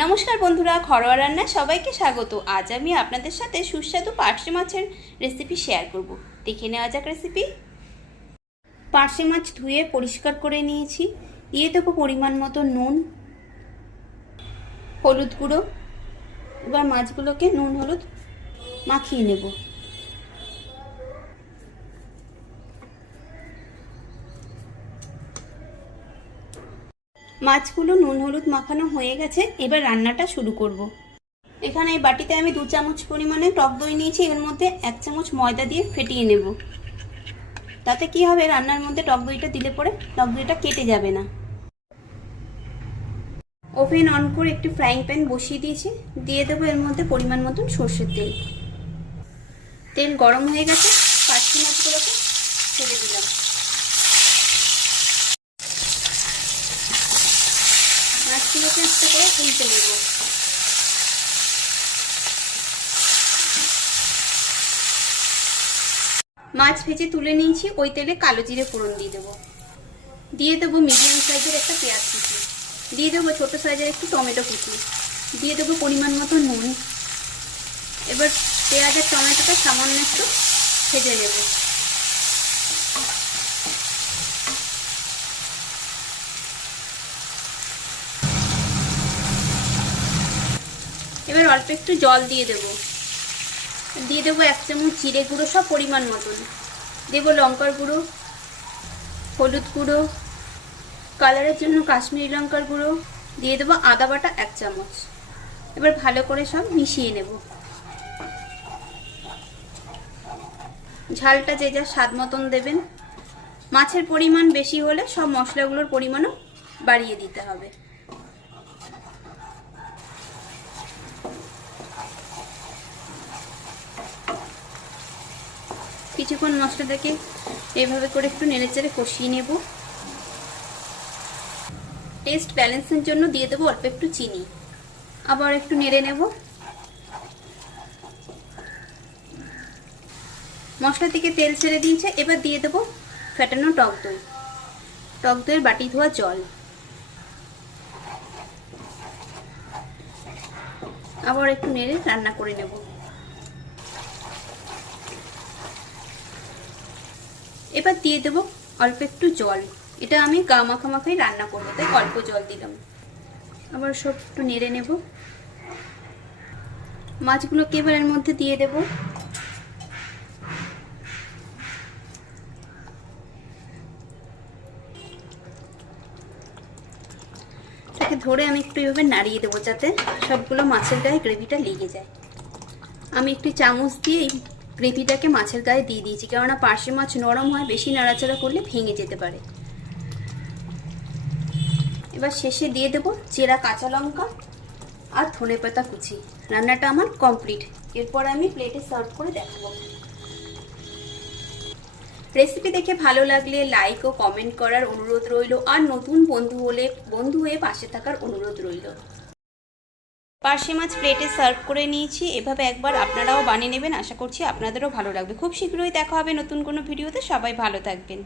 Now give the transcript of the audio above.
নমস্কার বন্ধুরা, ঘরোয়া রান্না সবাইকে স্বাগত। আজ আমি আপনাদের সাথে সুস্বাদু পার্শে মাছের রেসিপি শেয়ার করব। দেখে নেওয়া যাক রেসিপি। পার্শে মাছ ধুয়ে পরিষ্কার করে নিয়েছি। দিয়ে দেবো পরিমাণ মতো নুন, হলুদ গুঁড়ো। এবার মাছগুলোকে নুন হলুদ মাখিয়ে নেব। মাছগুলো নুন হলুদ মাখানো হয়ে গেছে, এবার রান্নাটা শুরু করব। এখানে এই বাটিতে আমি 2 চামচ পরিমাণে টক দই নিয়েছি। এর মধ্যে 1 চামচ ময়দা দিয়ে ফেটিয়ে নেব। তাতে কি হবে, রান্নার মধ্যে টক দইটা দিলে পরে টক দইটা কেটে যাবে না। ওভেন অন করে একটি ফ্রাইং প্যান বসিয়ে দিয়েছি। দিয়ে দেবো এর মধ্যে পরিমাণ মতন সর্ষের তেল। তেল গরম হয়ে গেছে, পার্শে মাছগুলোকে ছেড়ে দিলাম। মাছগুলোকে আস্তে করে উল্টে নেব। মাছ ভেজে তুলে নিয়েছি। ওই তেলে কালো জিরে ফোড়ন দিয়ে দেবো। দিয়ে দেবো মিডিয়াম সাইজের একটা পেঁয়াজ কুচি। দিয়ে দেবো ছোটো সাইজের একটু টমেটো কুচি। দিয়ে দেবো পরিমাণ মতো নুন। এবার পেঁয়াজ আর টমেটোটা সামান্য একটু ভেজে নেব। এবার অল্প একটু জল দিয়ে দেবো। দিয়ে দেবো 1 চামচ জিরে গুঁড়ো, সব পরিমাণ মতন। দেবো লঙ্কার গুঁড়ো, হলুদ গুঁড়ো, কালারের জন্য কাশ্মীরি লঙ্কার গুঁড়ো। দিয়ে দেবো আদা বাটা 1 চামচ। এবার ভালো করে সব মিশিয়ে নেব। ঝালটা যে যা স্বাদ মতন দেবেন। মাছের পরিমাণ বেশি হলে সব মশলাগুলোর পরিমাণও বাড়িয়ে দিতে হবে। কিছুক্ষণ মশলাটাকে এভাবে করে একটু নেড়েচেড়ে কষিয়ে নেব। টেস্ট ব্যালেন্সের জন্য দিয়ে দেবো অল্প একটু চিনি। আবার একটু নেড়ে নেব। মশলা থেকে তেল ছেড়ে দিয়েছে। এবার দিয়ে দেবো ফেটানো টক দই, টক দইয়ের বাটি ধোয়া জল। আবার একটু নেড়ে রান্না করে নেব। এবার দিয়ে দেবো অল্প একটু জল। এটা আমি গা মাখামাখাই রান্না করবো, তাই অল্প জল দিলাম। আবার সব একটু নেড়ে নেব। মাছগুলোকে এবার এর মধ্যে দিয়ে দেব। তাকে ধরে আমি একটু এইভাবে নাড়িয়ে দেবো, যাতে সবগুলো মাছের গায়ে গ্রেভিটা লেগে যায়। আমি একটি চামচ দিয়ে গ্রেভিটাকে মাছের গায়ে দিয়ে দিয়েছি, কেননা পার্শে মাছ নরম হয়, বেশি নাড়াচাড়া করলে ভেঙে যেতে পারে। এবার শেষে দিয়ে দেবো চেরা কাঁচা লঙ্কা আর ধনেপাতা কুচি। রান্নাটা আমার কমপ্লিট। এরপর আমি প্লেটে সার্ভ করে দেখাবো। রেসিপি দেখে ভালো লাগলে লাইক ও কমেন্ট করার অনুরোধ রইল। আর নতুন বন্ধু হয়ে পাশে থাকার অনুরোধ রইল। পার্শে মাছ প্লেটে সার্ভ করে নিয়েছি। এভাবে একবার আপনারাও বানিয়ে নেবেন। আশা করছি আপনাদেরও ভালো লাগবে। খুব শীঘ্রই দেখা হবে নতুন কোনো ভিডিওতে। সবাই ভালো থাকবেন।